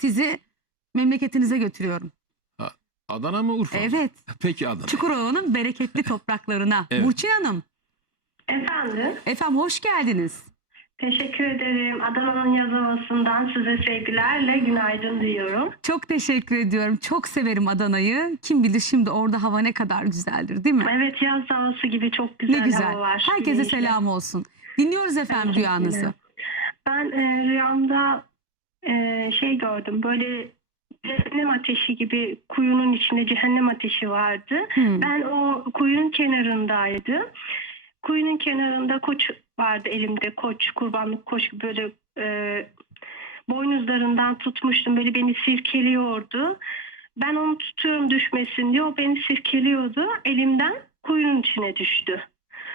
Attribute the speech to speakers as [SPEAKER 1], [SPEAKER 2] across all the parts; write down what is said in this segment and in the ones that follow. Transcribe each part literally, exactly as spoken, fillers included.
[SPEAKER 1] Sizi memleketinize götürüyorum.
[SPEAKER 2] Ha, Adana mı Urfa?
[SPEAKER 1] Evet.
[SPEAKER 2] Peki Adana.
[SPEAKER 1] Çukurova'nın bereketli topraklarına.
[SPEAKER 2] Evet.
[SPEAKER 1] Burçin Hanım,
[SPEAKER 3] Efendim,
[SPEAKER 1] efendim hoş geldiniz.
[SPEAKER 3] teşekkür ederim. Adana'nın yazılmasından size sevgilerle günaydın diyorum.
[SPEAKER 1] Çok teşekkür ediyorum. Çok severim Adana'yı. Kim bilir şimdi orada hava ne kadar güzeldir, değil mi?
[SPEAKER 3] Evet, yaz havası gibi çok güzel,
[SPEAKER 1] Ne güzel.
[SPEAKER 3] hava var.
[SPEAKER 1] Herkese
[SPEAKER 3] Güneşli.
[SPEAKER 1] selam olsun. Dinliyoruz efendim
[SPEAKER 3] Teşekkürler.
[SPEAKER 1] rüyanızı.
[SPEAKER 3] Ben e, rüyamda e, şey gördüm, böyle cehennem ateşi gibi, kuyunun içinde cehennem ateşi vardı.
[SPEAKER 1] Hmm.
[SPEAKER 3] Ben o kuyunun kenarındaydım. Kuyunun kenarında koç vardı elimde, koç, kurbanlık koç, böyle e, boynuzlarından tutmuştum, böyle beni sirkeliyordu. Ben onu tutuyorum düşmesin diye, o beni sirkeliyordu, elimden kuyunun içine düştü.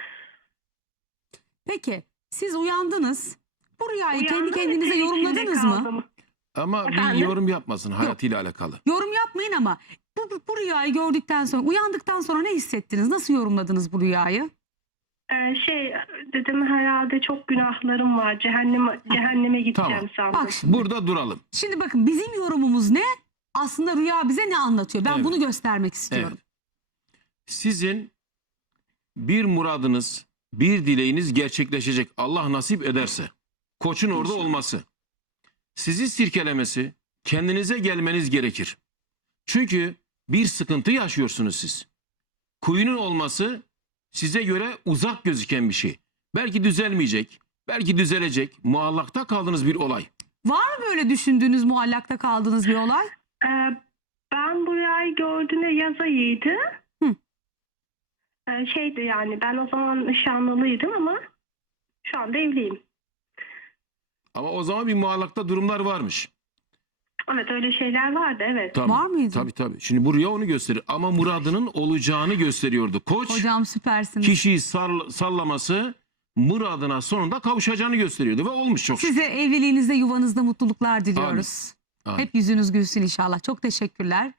[SPEAKER 1] Peki siz uyandınız. Bu rüyayı kendi
[SPEAKER 3] Uyandım ve
[SPEAKER 1] kendinize
[SPEAKER 3] ter
[SPEAKER 1] yorumladınız
[SPEAKER 3] içinde
[SPEAKER 1] mı?
[SPEAKER 3] kaldım.
[SPEAKER 2] Ama bir
[SPEAKER 3] Efendim?
[SPEAKER 2] yorum yapmasın hayatıyla alakalı.
[SPEAKER 1] Yorum yapmayın ama bu, bu, bu rüyayı gördükten sonra, uyandıktan sonra ne hissettiniz? Nasıl yorumladınız bu rüyayı?
[SPEAKER 3] Ee, şey dedim, herhalde çok günahlarım var, cehenneme, cehenneme gideceğim
[SPEAKER 2] Tamam.
[SPEAKER 3] sandım.
[SPEAKER 1] Bak şimdi,
[SPEAKER 2] Burada duralım.
[SPEAKER 1] şimdi bakın bizim yorumumuz ne? Aslında rüya bize ne anlatıyor? Ben
[SPEAKER 2] Evet.
[SPEAKER 1] bunu göstermek istiyorum.
[SPEAKER 2] Sizin bir muradınız, bir dileğiniz gerçekleşecek. Allah nasip ederse. Koçun orada
[SPEAKER 1] İnşallah.
[SPEAKER 2] olması. Sizi sirkelemesi, kendinize gelmeniz gerekir. Çünkü bir sıkıntı yaşıyorsunuz siz. Kuyunun olması size göre uzak gözüken bir şey. Belki düzelmeyecek, belki düzelecek. Muallakta kaldığınız bir olay.
[SPEAKER 1] Var mı böyle düşündüğünüz, muallakta kaldığınız bir olay?
[SPEAKER 3] Ee, ben bu rüyayı gördüğümde yaz ayıydı.
[SPEAKER 1] Hı.
[SPEAKER 3] Ee, şeydi yani, ben o zaman nişanlılıydım ama şu anda evliyim.
[SPEAKER 2] Ama o zaman bir muallakta durumlar varmış.
[SPEAKER 3] Evet, öyle şeyler vardı, evet.
[SPEAKER 2] Tabii,
[SPEAKER 1] Var mıydı?
[SPEAKER 2] Tabii tabii. Şimdi bu rüya onu gösterir. Ama muradının olacağını gösteriyordu. Koç
[SPEAKER 1] Hocam süpersiniz.
[SPEAKER 2] kişiyi sall- sallaması muradına sonunda kavuşacağını gösteriyordu. Ve olmuş çok şükür.
[SPEAKER 1] Size evliliğinizde, yuvanızda mutluluklar diliyoruz.
[SPEAKER 2] Amin.
[SPEAKER 1] Hep yüzünüz gülsün inşallah. Çok teşekkürler.